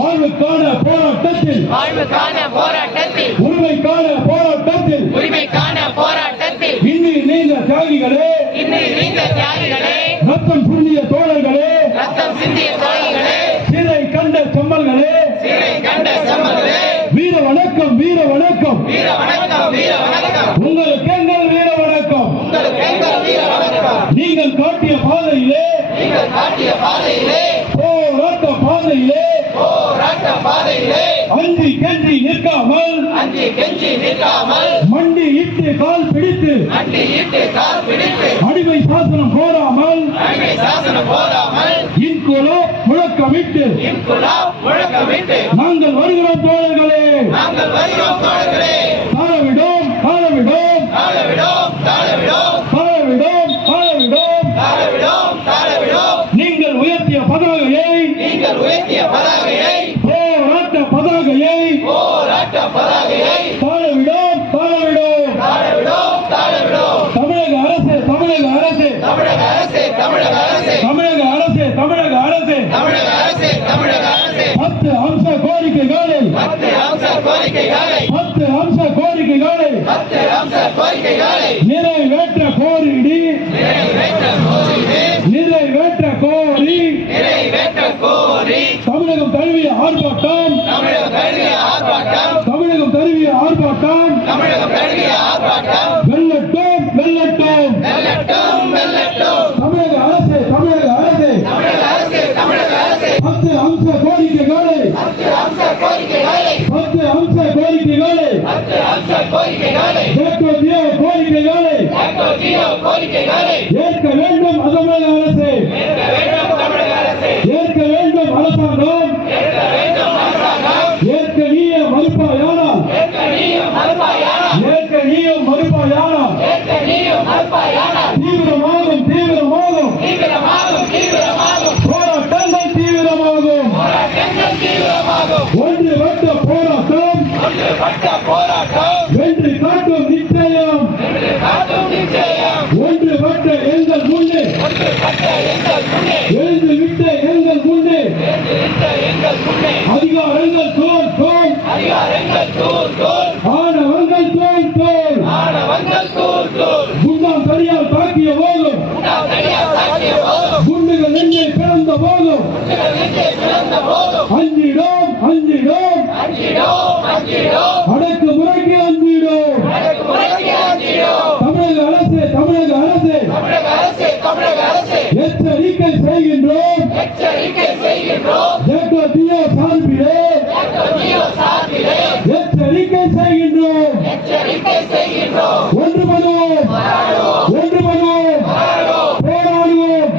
வாழ்வுக்கான போராட்டத்தில் உரிமைக்கான போராட்டத்தில் இன்னும் நீண்ட தியாகிகளே ரத்தம் சிந்திய தோழர்களே சிறை கண்ட செம்மல்களே வீர வணக்கம் உங்களுக்கு எங்கள் வீர வணக்கம். நீங்கள் காட்டிய பாதையிலே போராட்ட பாதையிலே அஞ்சி கெஞ்சி நிற்காமல் மண்டி இட்டு கால் பிடித்து அடிமை சாசனம் போடாமல் இன்குலாப் முழக்கமிட்டு நாங்கள் வருகிறோம் தோழர்களே. நீங்கள் உயர்த்திய பதாகையை போராட்ட பதாகையை தாழவிடும். தமிழக அரசு 10 அம்ச கோரிக்கைகளை நிறைவேற்ற கோரி தமிழகம் தழுவிய ஆர்ப்பாட்டம் வெல்லட்டும். தமிழக அரசு 10 அம்ச கோரிக்கைகளை ஏற்க வேண்டும் தமிழக அரசு. ஏற்க வேண்டும் அரசாங்கம். ஏற்க நீயும் மறுப்பாயானால் தீவிரமாகும் போராட்டங்கள் தீவிரமாகும். ஒன்றுபட்ட போராட்டம் வென்று காட்டும் நிச்சயம். ஒன்றுபட்ட எங்கள் முன்னே எழுந்துவிட்ட எங்கள் முன்னே அதிகாரங்கள் தோல் ஆணவங்கள் தோல் குண்டாம் சரியால் தாக்கிய போதும் குண்டுகள் நெஞ்சை பிறந்த போதும் அஞ்சிடும் அடக்குமுறைக்கு அஞ்சிடும். தமிழக அரசு எச்சரிக்கை செய்கின்றோம். ஜேகோபியோ சார்பிலே எச்சரிக்கை செய்கின்றோம். ஒன்றுபடுவோம் போராடுவோம்.